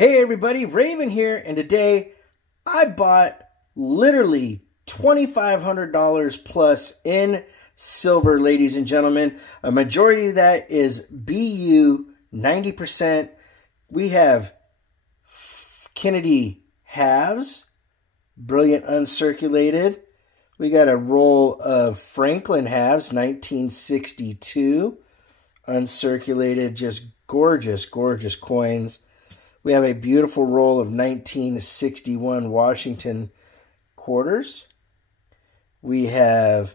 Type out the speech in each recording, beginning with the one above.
Hey everybody, Raven here, and today I bought literally $2,500 plus in silver, ladies and gentlemen. A majority of that is BU, 90%. We have Kennedy halves, brilliant uncirculated. We got a roll of Franklin halves, 1962, uncirculated, just gorgeous, gorgeous coins. We have a beautiful roll of 1961 Washington quarters. We have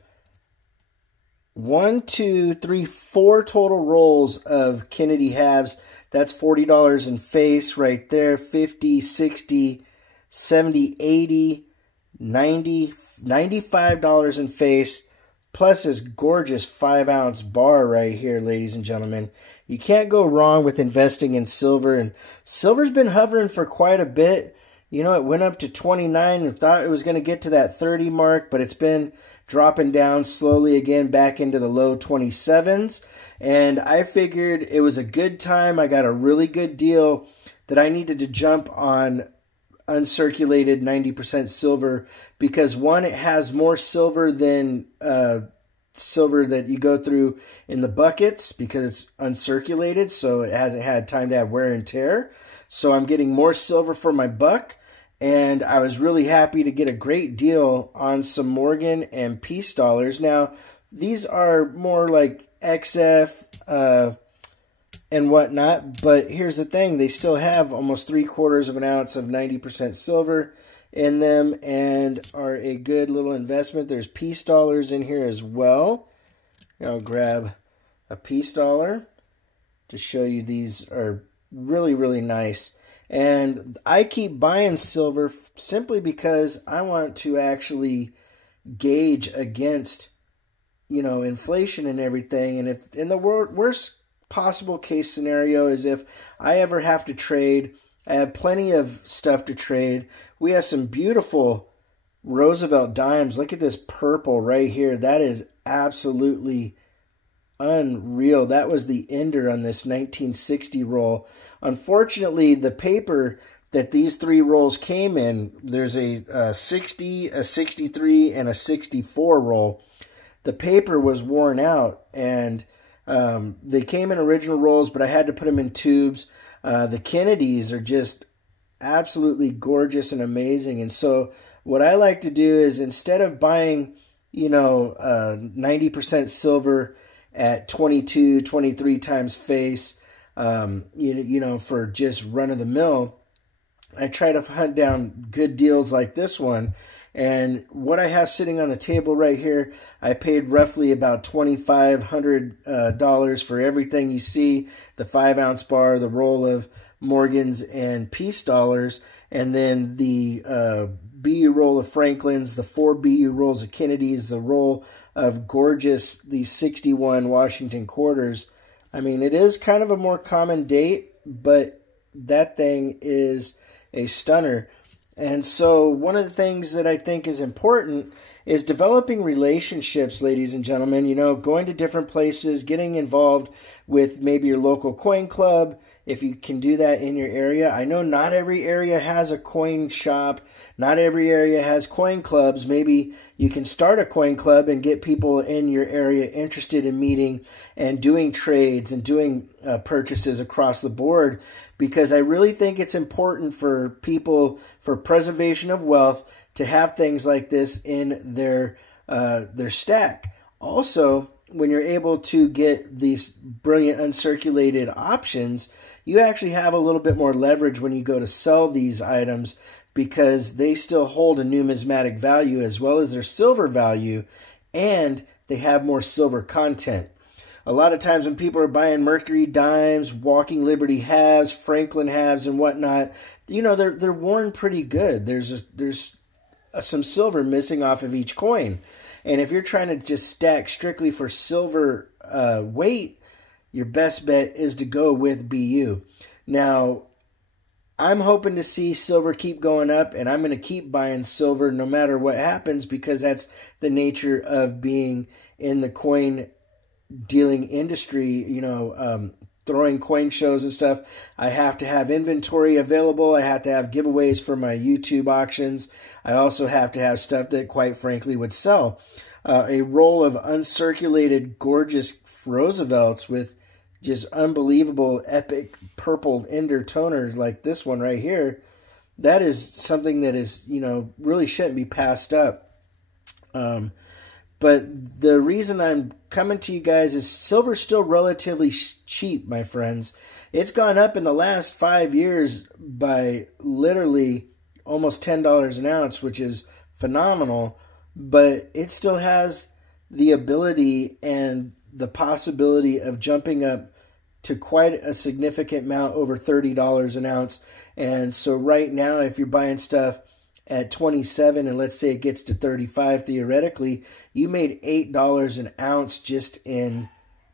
4 total rolls of Kennedy halves. That's $40 in face right there. 50, 60, 70, 80, 90, $95 in face. Plus this gorgeous 5-ounce bar right here, ladies and gentlemen. You can't go wrong with investing in silver. And silver's been hovering for quite a bit. You know, it went up to 29 and thought it was going to get to that 30 mark, but it's been dropping down slowly again back into the low 27s. And I figured it was a good time. I got a really good deal that I needed to jump on uncirculated 90% silver because, one, it has more silver than silver that you go through in the buckets because it's uncirculated, so it hasn't had time to have wear and tear. So I'm getting more silver for my buck, and I was really happy to get a great deal on some Morgan and Peace dollars. Now, these are more like XF and whatnot, but here's the thing, they still have almost 3/4 of an ounce of 90% silver in them and are a good little investment. There's Peace dollars in here as well. I'll grab a Peace dollar to show you these are really, really nice. And I keep buying silver simply because I want to actually gauge against, you know, inflation and everything. And if in the worst possible case scenario is if I ever have to trade, I have plenty of stuff to trade. We have some beautiful Roosevelt dimes. Look at this purple right here. That is absolutely unreal. That was the ender on this 1960 roll. Unfortunately, the paper that these three rolls came in, there's a 60, a 63, and a 64 roll. The paper was worn out, and they came in original rolls, but I had to put them in tubes. The Kennedys are just absolutely gorgeous and amazing. And so what I like to do is, instead of buying, you know, 90% silver at 22, 23 times face, you know, for just run-of-the-mill, I try to hunt down good deals like this one. And what I have sitting on the table right here, I paid roughly about $2,500 for everything you see. The 5-ounce bar, the roll of Morgans and Peace dollars, and then the BU roll of Franklins, the 4 BU rolls of Kennedys, the roll of gorgeous, these 61 Washington quarters. I mean, it is kind of a more common date, but that thing is a stunner. And so one of the things that I think is important is developing relationships, ladies and gentlemen. You know, going to different places, getting involved with maybe your local coin club, if you can do that in your area. I know not every area has a coin shop. Not every area has coin clubs. Maybe you can start a coin club and get people in your area interested in meeting and doing trades and doing purchases across the board, because I really think it's important for people, for preservation of wealth, to have things like this in their stack. Also, when you're able to get these brilliant uncirculated options, you actually have a little bit more leverage when you go to sell these items, because they still hold a numismatic value as well as their silver value, and they have more silver content. A lot of times when people are buying Mercury dimes, Walking Liberty halves, Franklin halves, and whatnot, you know, they're worn pretty good. There's some silver missing off of each coin. And if you're trying to just stack strictly for silver weight, your best bet is to go with BU. Now, I'm hoping to see silver keep going up, and I'm going to keep buying silver no matter what happens, because that's the nature of being in the coin dealing industry. You know, throwing coin shows and stuff, I have to have inventory available. I have to have giveaways for my YouTube auctions. I also have to have stuff that, quite frankly, would sell. A roll of uncirculated, gorgeous Roosevelts with just unbelievable, epic purple ender toners like this one right here. That is something that is, you know, really shouldn't be passed up. But the reason I'm coming to you guys is silver's still relatively cheap, my friends. It's gone up in the last 5 years by literally almost $10 an ounce, which is phenomenal. But it still has the ability and the possibility of jumping up to quite a significant amount, over $30 an ounce. And so right now, if you're buying stuff at 27 and let's say it gets to 35 theoretically, you made $8 an ounce just in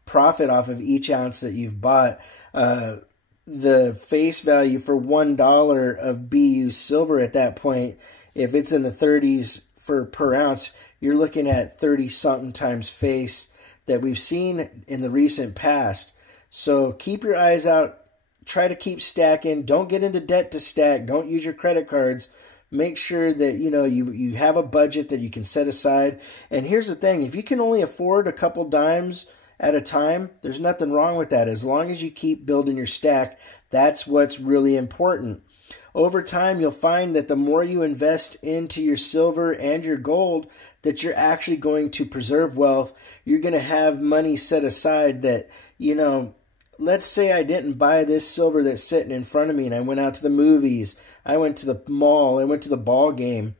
profit off of each ounce that you've bought. The face value for $1 of BU silver at that point, if it's in the 30s per ounce, you're looking at 30-something times face that we've seen in the recent past. So keep your eyes out. Try to keep stacking. Don't get into debt to stack. Don't use your credit cards. Make sure that, you know, you have a budget that you can set aside. And here's the thing. If you can only afford a couple dimes at a time, there's nothing wrong with that. As long as you keep building your stack, that's what's really important. Over time, you'll find that the more you invest into your silver and your gold, that you're actually going to preserve wealth. You're going to have money set aside that, you know, let's say I didn't buy this silver that's sitting in front of me and I went out to the movies, I went to the mall, I went to the ball game.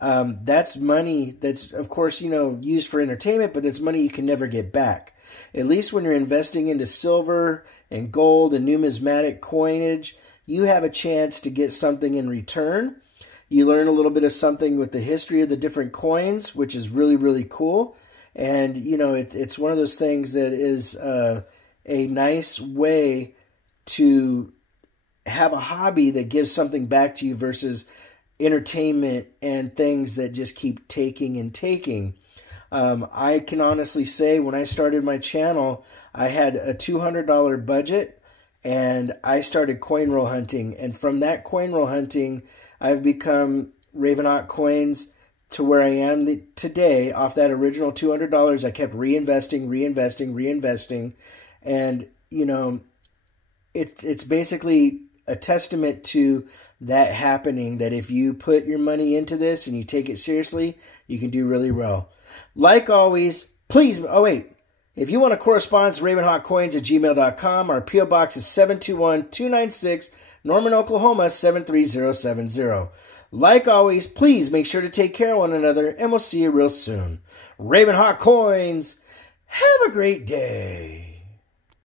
That's money that's, of course, you know, used for entertainment, but it's money you can never get back. At least when you're investing into silver and gold and numismatic coinage, you have a chance to get something in return. You learn a little bit of something with the history of the different coins, which is really, really cool. And, you know, it's one of those things that is a nice way to have a hobby that gives something back to you versus entertainment and things that just keep taking and taking. I can honestly say when I started my channel, I had a $200 budget. And I started coin roll hunting. And from that coin roll hunting, I've become Ravenhawk Coins to where I am today. Off that original $200, I kept reinvesting. And, you know, it's basically a testament to that happening, that if you put your money into this and you take it seriously, you can do really well. Like always, please, if you want to correspond, it's ravenhawkcoins@gmail.com. Our P.O. Box is 721-296, Norman, Oklahoma, 73070. Like always, please make sure to take care of one another, and we'll see you real soon. Ravenhawk Coins, have a great day.